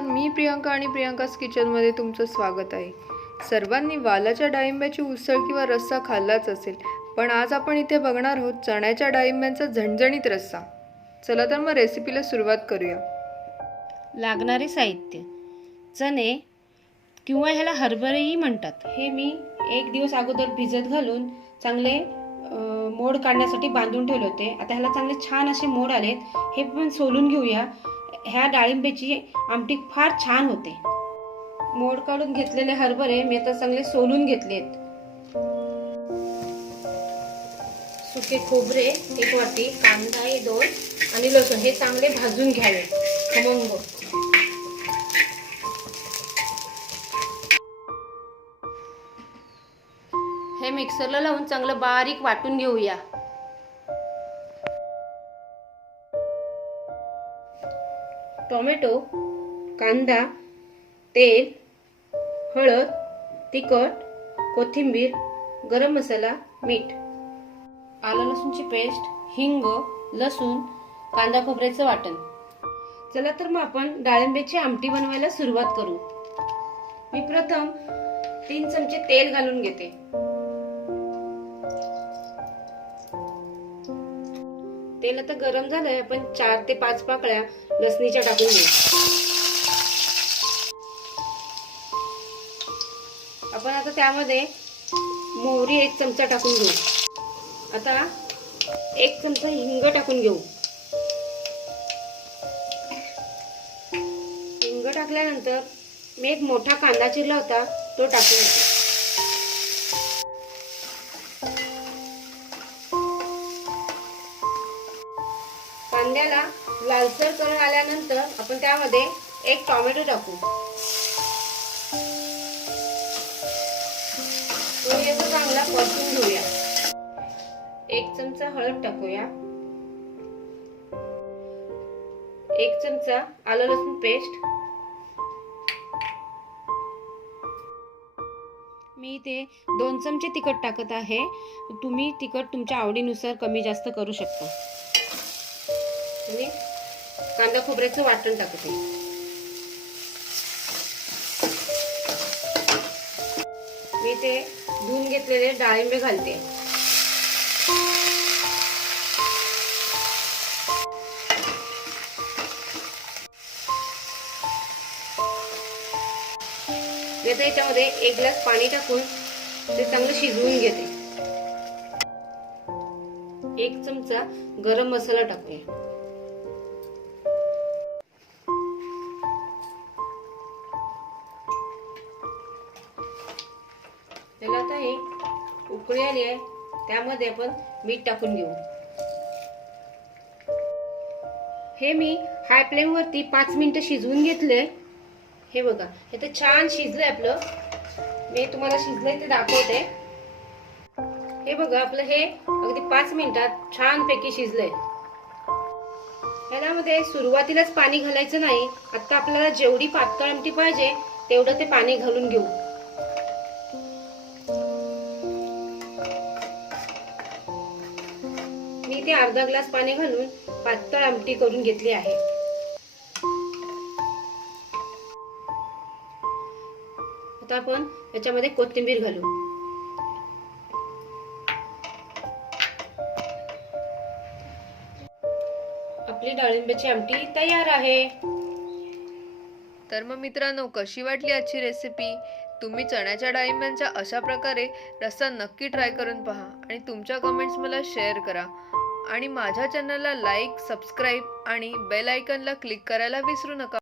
नमस्कार, मी प्रियंका आणि प्रियंकाज किचनमध्ये तुमचं स्वागत आहे। सर्वांनी वालाच्या डाळिंब्याची उसळ किंवा रस्सा खाल्लाच असेल, पण आज आपण इथे बघणार आहोत चण्याच्या डाळिंब्यांचा झणझणीत रस्सा। चला तर मग रेसिपीला सुरुवात करूया। लागणारे साहित्य: चणे किंवा ह्याला हरभरेही म्हणतात। हे मी एक दिवस अगोदर भिजत घालून चांगले मोड काढण्यासाठी बांधून ठेवले होते। आता ह्याला चांगले छान असे मोड आलेत, हे पण सोलून घेऊया। ह्या डाळिंब्याची आमटी फार छान होते। मोड काढून घेतलेले हरभरे मी आता चांगले सोलून घेतलेत। सुके खोबरे 1 वाटी, कांदा 2 आणि लसूण हे चांगले भाजून घ्यावे खमंग। हे मिक्सरला लावून चांगलं बारीक वाटून घेऊया। टोमॅटो, कांदा, तेल, हळद, तिखट, कोथिंबीर, गरम मसाला, मीठ, आलं लसूणची पेस्ट, हिंग, लसूण, कांदा खोबऱ्याचं वाटण। चला तर मग आपण डाळिंब्याची आमटी बनवायला सुरुवात करू। मी प्रथम 3 चमचे तेल घालून घेते। तेल आता गरम झालंय, आपण 4 ते 5 पाकळ्या लसणीच्या टाकून घेऊ। आपण आता त्यामध्ये मोहरी 1 चमचा टाकून घेऊ। आता 1 चमचा हिंग टाकून घेऊ। हिंग टाकल्यानंतर मी एक मोठा कांदा चिरला होता तो टाकून घेते। कांद्याला लालसर कलर आल्यानंतर आपण त्यामध्ये 1 टोमॅटो टाकू। तो याचा चांगला परतून घेऊया। 1 चमचा हळद टाकूया। 1 चमचा आलं लसूण पेस्ट। मी इथे 2 चमचे तिखट टाकत आहे। तुम्ही तिखट तुमच्या आवडीनुसार कमी जास्त करू शकता। आणि कांदा खोबऱ्याचं वाटण टाकते। मी ते धुवून घेतलेले डाळिंबे घालते। आता याच्यामध्ये 1 ग्लास पाणी टाकून ते चांगलं शिजवून घेते। 1 चमचा गरम मसाला टाकूया। त्याला आता हे उकळी आली आहे, त्यामध्ये आपण मीठ टाकून घेऊ। हे मी हाय फ्लेम वरती 5 मिनिटं शिजवून घेतले। हे बघा, हे तर छान शिजलंय आपलं। मी तुम्हाला शिजलंय ते दाखवते। हे बघा, आपलं हे अगदी 5 मिनिटात छान पैकी शिजलंय। यामध्ये सुरुवातीलाच पाणी घालायचं नाही। आता आपल्याला जेवढी पातळ आमटी पाहिजे तेवढं ते पाणी घालून घेऊ। मी ते अर्धा ग्लास पाणी घालून पातळ आमटी करून घेतली आहे। आता आपण याच्यामध्ये कोथिंबीर घालू। आपली डाळिंब्याची आमटी तयार आहे। तर मग मित्रांनो, कशी वाटली आजची रेसिपी? तुम्ही चण्याच्या डाळिंब्यांचा अशा प्रकारे रस्सा नक्की ट्राय करून पहा आणि तुमच्या कमेंट्स मला शेअर करा। आणि माझ्या चॅनलला लाईक, सबस्क्राईब आणि बेल आयकॉनला क्लिक करायला विसरू नका।